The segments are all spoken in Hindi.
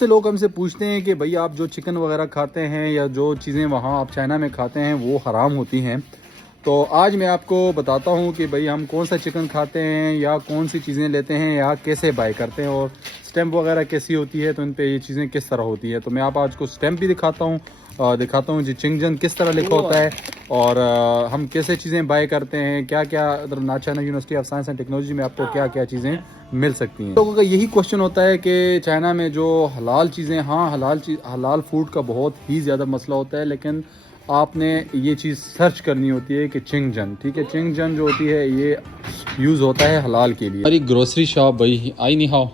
से लोग हमसे पूछते हैं कि भाई आप जो चिकन वगैरह खाते हैं या जो चीज़ें वहाँ आप चाइना में खाते हैं वो हराम होती हैं। तो आज मैं आपको बताता हूँ कि भाई हम कौन सा चिकन खाते हैं या कौन सी चीज़ें लेते हैं या कैसे बाय करते हैं और स्टैम्प वगैरह कैसी होती है, तो इन पे ये चीज़ें किस तरह होती है। तो मैं आप आज को स्टैम्प भी दिखाता हूँ जी चिंगजन किस तरह लिखा होता है और हम कैसे चीज़ें बाय करते हैं, क्या क्या China university of science and technology में आपको क्या क्या चीज़ें मिल सकती हैं। लोगों का यही क्वेश्चन होता है कि चाइना में जो हलाल चीज़ें, हाँ हलाल फूड का बहुत ही ज़्यादा मसला होता है, लेकिन आपने ये चीज़ सर्च करनी होती है कि चिंगजन, ठीक है, चिंगजन जो होती है ये यूज़ होता है हलाल के लिए। हमारी ग्रोसरी शॉप भाई आई नहीं हाओ,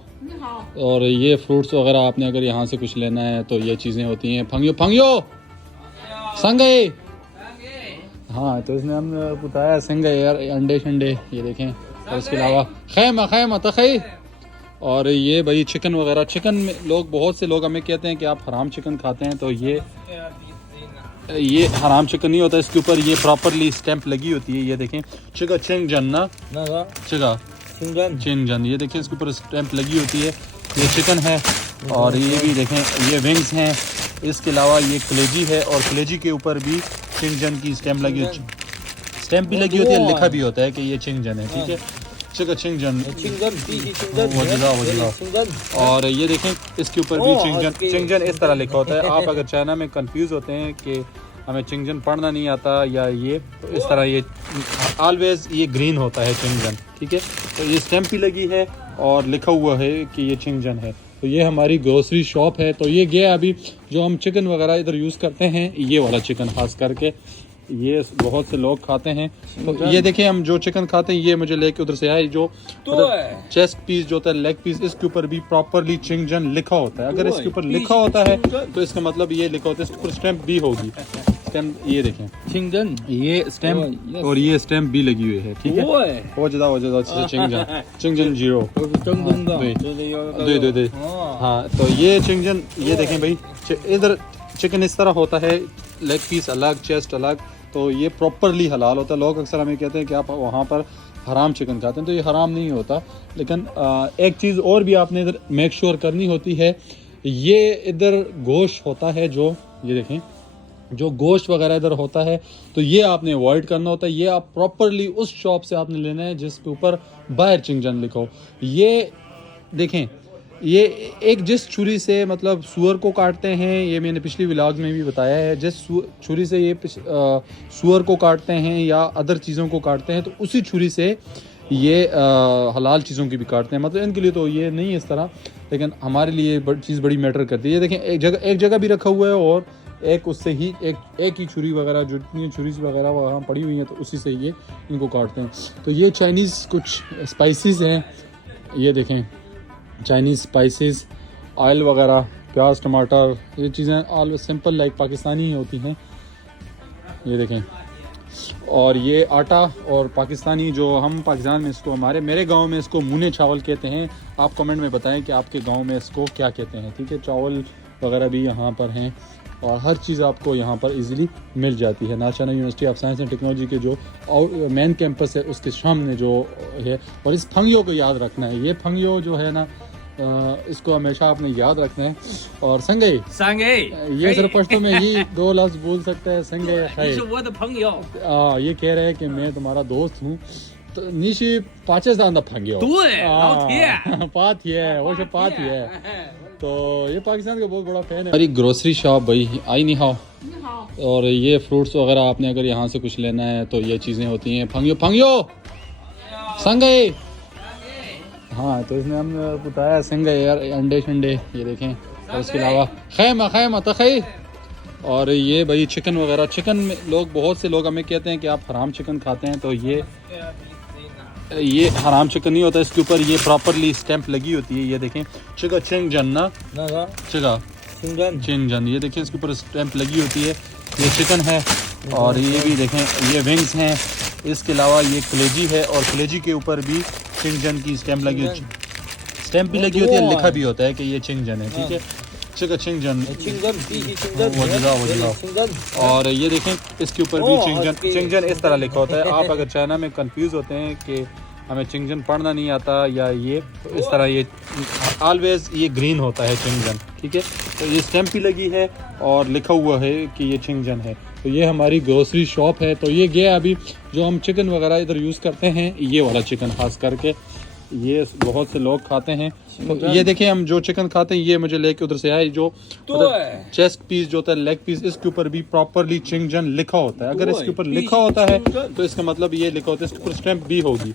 और ये फ्रूट्स वगैरह आपने अगर यहाँ से कुछ लेना है तो ये चीज़ें होती हैं। फंगियो संगे, हाँ तो इसने हमने बताया संगे यार, अंडे शंडे ये देखें, और इसके अलावा खैमा तखई, और ये भाई चिकन वगैरह। चिकन में लोग, बहुत से लोग हमें कहते हैं कि आप हराम चिकन खाते हैं, तो ये हराम चिकन नहीं होता, इसके ऊपर ये प्रॉपरली स्टैंप लगी होती है। ये देखें चिकन चिंगजन ना चिंगजन, ये देखें इसके ऊपर स्टैंप लगी होती है। ये चिकन है और ये भी देखें ये विंग्स हैं। इसके अलावा ये कलेजी है और कलेजी के ऊपर भी चिंगजन की स्टैंप लगी होती है, स्टैंप भी लगी होती है, लिखा भी होता है कि ये चिंगजन है, ठीक है, चिकन चिंगजन। और ये देखें इसके ऊपर भी चिंगजन इस तरह लिखा होता है। आप अगर चाइना में कंफ्यूज होते हैं कि हमें चिंगजन पढ़ना नहीं आता या ये, तो इस तरह ये ऑलवेज ये ग्रीन होता है चिंगजन, ठीक है। तो ये स्टैंप भी लगी है और लिखा हुआ है कि ये चिंगजन है। तो ये हमारी ग्रोसरी शॉप है। तो ये गया अभी जो हम चिकन वगैरह इधर यूज़ करते हैं, ये वाला चिकन खास करके ये बहुत से लोग खाते हैं। तो ये देखें हम जो चिकन खाते हैं, ये मुझे लेके उधर से आए, जो चेस्ट पीस जो होता है, लेग पीस, इसके ऊपर भी प्रॉपरली चिंगजन लिखा होता है। अगर इसके ऊपर लिखा होता है तो इसका मतलब ये लिखा होता है, इसके ऊपर स्टैंप भी होगी, स्टैंप ये देखें चिंगजन, ये स्टैंप और ये स्टैंप भी लगी हुई है, ठीक है। हो जाता चिंगजन जीरो दे। हाँ तो ये चिंगजन, ये देखें भाई, इधर चिकन इस तरह होता है, लेग पीस अलग, चेस्ट अलग, तो ये प्रॉपरली हलाल होता है। लोग अक्सर हमें कहते हैं कि आप वहाँ पर हराम चिकन खाते हैं, तो ये हराम नहीं होता। लेकिन एक चीज़ और भी आपने इधर मेक श्योर करनी होती है, ये इधर गोश्त होता है, जो ये देखें जो गोश्त वगैरह इधर होता है, तो ये आपने अवॉइड करना होता है। ये आप प्रॉपरली उस शॉप से आपने लेना है जिसके ऊपर बाहर चिंगजन लिखा हो। ये देखें, ये एक जिस छुरी से मतलब सुअर को काटते हैं, ये मैंने पिछली व्लॉग में भी बताया है, जिस छुरी से ये सुअर को काटते हैं या अदर चीज़ों को काटते हैं, तो उसी छुरी से ये हलाल चीज़ों की भी काटते हैं। मतलब इनके लिए तो ये नहीं है इस तरह, लेकिन हमारे लिए चीज़ बड़ी मैटर करती है। ये देखें एक जगह भी रखा हुआ है और एक उससे ही एक ही छुरी वगैरह, जो इतनी छुरी वगैरह वहाँ पड़ी हुई हैं, तो उसी से ये इनको काटते हैं। तो ये चाइनीज़ कुछ स्पाइसेस हैं, ये देखें चाइनीज़ स्पाइसेस, ऑयल वगैरह, प्याज टमाटर, ये चीज़ें ऑल सिंपल लाइक पाकिस्तानी ही होती हैं, ये देखें। और ये आटा और पाकिस्तानी, जो हम पाकिस्तान में इसको, मेरे गांव में इसको मुने चावल कहते हैं। आप कमेंट में बताएं कि आपके गांव में इसको क्या कहते हैं, ठीक है। चावल वगैरह भी यहाँ पर हैं और हर चीज़ आपको यहाँ पर इजीली मिल जाती है। China university of science and technology के जो मेन कैंपस है उसके सामने जो है। और इस फंगियो को याद रखना है, ये फंगियो जो है ना, इसको हमेशा आपने याद रखना है। और संगे ये सिर्फ पश्तो में ही दो लफ्ज बोल सकते हैं, संगे ये कह रहे हैं कि मैं तुम्हारा दोस्त हूँ। तो निशी पाकिस्तान दा फंगियो पात है, तो ये पाकिस्तान का बहुत बड़ा फैन है। हमारी ग्रोसरी शॉप भाई आई नहीं हाओ, और ये फ्रूट्स वगैरह आपने अगर यहाँ से कुछ लेना है तो ये चीज़ें होती हैं। फंगियो संगे, हाँ तो इसने हमने बताया संगे यार, अंडे शंडे ये देखें, और इसके अलावा खैमा तखई, और ये भाई चिकन वगैरह। चिकन में लोग, बहुत से लोग हमें कहते हैं कि आप हराम चिकन खाते हैं, तो ये हराम चिकन नहीं होता, इसके ऊपर ये प्रॉपरली स्टैंप लगी होती है। ये देखें चिकन चिंगजन ना चिंगजन, ये देखें इसके ऊपर स्टैंप लगी होती है। ये चिकन है और ये भी देखें ये विंग्स हैं। इसके अलावा ये कलेजी है और कलेजी के ऊपर भी चिंगजन की स्टैंप भी लगी होती है, लिखा भी होता है कि ये चिंगजन है, ठीक है, चिकन चिंगजन। और ये देखें इसके ऊपर भी चिंगजन इस तरह लिखा होता है। आप अगर चाइना में कंफ्यूज होते हैं कि हमें चिंगजन पढ़ना नहीं आता या ये, तो इस तरह ये ऑलवेज ये ग्रीन होता है चिंगजन, ठीक है। तो ये स्टैम्प भी लगी है और लिखा हुआ है कि ये चिंगजन है। तो ये हमारी ग्रोसरी शॉप है। तो ये गया अभी जो हम चिकन वगैरह इधर यूज़ करते हैं, ये वाला चिकन खास करके ये बहुत से लोग खाते हैं। तो ये देखिए हम जो चिकन खाते हैं ये मुझे लेके उधर से आए, जो मतलब चेस्ट पीस जो होता है, लेग पीस, इसके ऊपर भी प्रॉपरली चिंगजन लिखा होता है। अगर इसके ऊपर लिखा होता है तो इसका मतलब ये लिखा होता है, इसके ऊपर स्टैम्प भी होगी।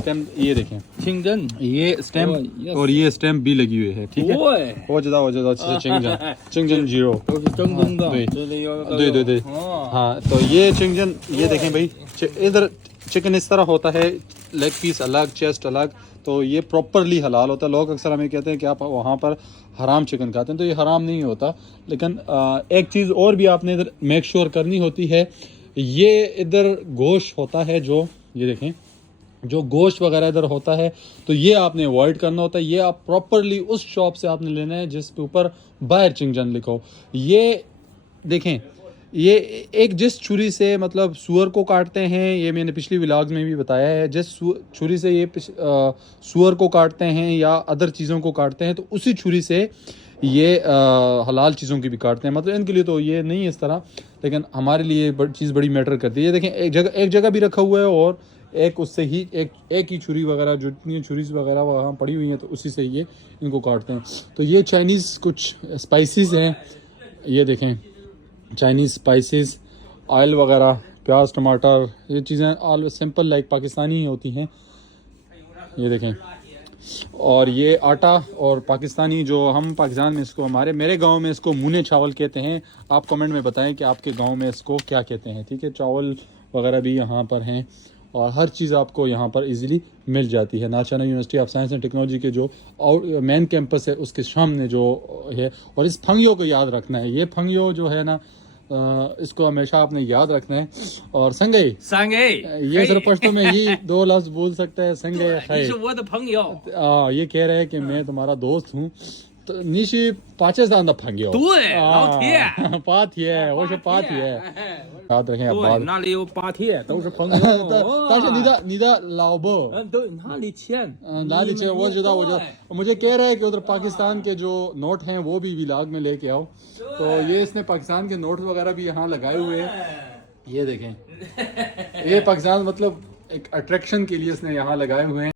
स्टैम्प ये देखें चिंगजन, ये स्टैम्प और ये स्टैम्प भी लगी हुई है, ठीक है। वो ज्यादा अच्छे से चिंगजन 0 दे। हाँ, तो ये चिंगजन ये देखें भाई, इधर चिकन इस तरह होता है, लेग पीस अलग, चेस्ट अलग। तो ये प्रॉपरली हलाल होता है। लोग अक्सर हमें कहते हैं कि आप वहाँ पर हराम चिकन खाते हैं, तो ये हराम नहीं होता। लेकिन एक चीज़ और भी आपने इधर मेक श्योर करनी होती है, ये इधर गोश्त होता है जो ये देखें, जो गोश्त वगैरह इधर होता है, तो ये आपने अवॉइड करना होता है। ये आप प्रॉपरली उस शॉप से आपने लेना है जिस पे ऊपर बाहर चिंगजन लिखो। ये देखें, ये एक जिस छुरी से मतलब सुअर को काटते हैं, ये मैंने पिछली व्लॉग्स में भी बताया है, जिस छुरी से ये सुअर को काटते हैं या अदर चीज़ों को काटते हैं, तो उसी छुरी से ये हलाल चीज़ों की भी काटते हैं। मतलब इनके लिए तो ये नहीं है इस तरह, लेकिन हमारे लिए चीज़ बड़ी मैटर करती है। ये देखें, एक जगह भी रखा हुआ है और एक उससे ही एक ही छुरी वगैरह, जो इतनी छुरी वगैरह वहाँ पड़ी हुई हैं, तो उसी से ये इनको काटते हैं। तो ये चाइनीज़ कुछ स्पाइसेस हैं, ये देखें, चाइनीज़ स्पाइसेस, ऑयल वगैरह, प्याज, टमाटर, ये चीज़ें ऑल सिंपल लाइक पाकिस्तानी ही होती हैं, ये देखें। और ये आटा और पाकिस्तानी, जो हम पाकिस्तान में इसको, मेरे गांव में इसको मुने चावल कहते हैं। आप कमेंट में बताएं कि आपके गांव में इसको क्या कहते हैं, ठीक है। चावल वगैरह भी यहाँ पर हैं और हर चीज़ आपको यहाँ पर इजीली मिल जाती है। नाचाना university of science and technology के जो मेन कैंपस है उसके सामने जो है। और इस फंगियो को याद रखना है, ये फंगियो जो है ना, इसको हमेशा आपने याद रखना है। और संगे ये सिर्फ पश्तो में ही 2 लफ्ज बोल सकता है, संगे है। ये कह रहे हैं कि मैं तुम्हारा दोस्त हूँ। तो निशी पाकिस्तान दा फंगियो पाथिये वो是पाथिये याद रखें आप बात 哪里有八铁都是朋友。但是你的老婆对，哪里欠？哪里चाहिए वो जुदा, मुझे कह रहा है कि उधर पाकिस्तान के जो नोट हैं वो भी व्लॉग में लेके आओ। तो ये इसने पाकिस्तान के नोट वगैरह भी यहाँ लगाए हुए हैं, ये देखें। ये पाकिस्तान मतलब एक अट्रैक्शन के लिए इसने यहाँ लगाए हुए हैं।